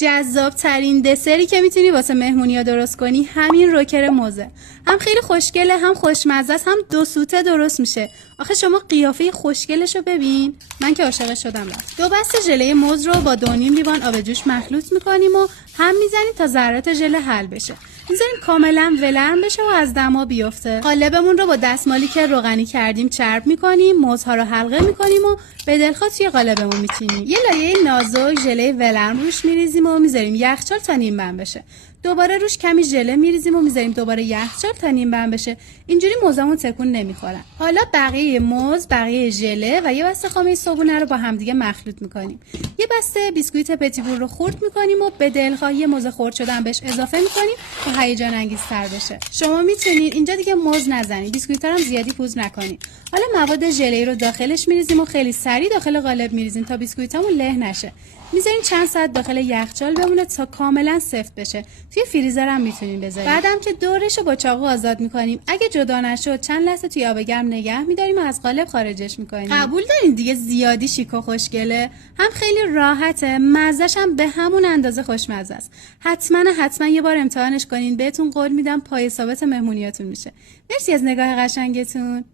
جذاب ترین دسری که میتونی واسه مهمونیا درست کنی همین روکر موزه. هم خیلی خوشگله، هم خوشمزه است، هم دو سوته درست میشه. آخه شما قیافه خوشگلشو ببین. من که عاشق شدم رفت. 2 بسته ژله موز رو با 2.5 لیوان آب جوش مخلوط میکنیم و هم میزنیم تا ذرات ژله حل بشه. میذاریم کاملا ولرم بشه و از دما بیفته. قالبمون رو با دستمالی که روغنی کردیم چرب میکنیم، موزها رو حلقه میکنیم و به دلخواه توی قالبمون میچینیم. یه لایه نازک ژله ولرم روش میریزیم و میذاریم یخچال تا نیم بند بشه. دوباره روش کمی ژله میریزیم و میذاریم دوباره یخچال تا نیم بند بشه. اینجوری موزمون تکون نمیخورن. حالا بقیه موز، بقیه ژله و یه بسته خامه صبحونه رو با همدیگه مخلوط میکنیم. یه بسته بیسکویت پتیبور رو خرد میکنیم و به دلخواه یه موز خرد شدن بهش اضافه میکنیم تا هیجان انگیزتر بشه. شما میتونید اینجا دیگه موز نزنید، بیسکویت هم زیادی پوز نکنید. حالا مواد ژله رو داخلش میریزیم و خیلی سریع داخل قالب میریزیم تا بیسکویتمون له نشه. میذاریم چند ساعت داخل یخچال بمونه تا کاملا سفت بشه. توی فریزر هم میتونیم بذاریم. بعدم که دورش رو با چاقو آزاد میکنیم. اگه جدا نشد چند لحظه توی آب گرم نگه میداریم و از قالب خارجش میکنیم. قبول دارین دیگه زیادی شیک و خوشگله، هم خیلی راحته، مزه‌ش هم به همون اندازه خوشمزه است. حتما یه بار امتحانش کنین، بهتون قول میدم پای ثابت مهمونیاتون میشه. مرسی از نگاه قشنگتون.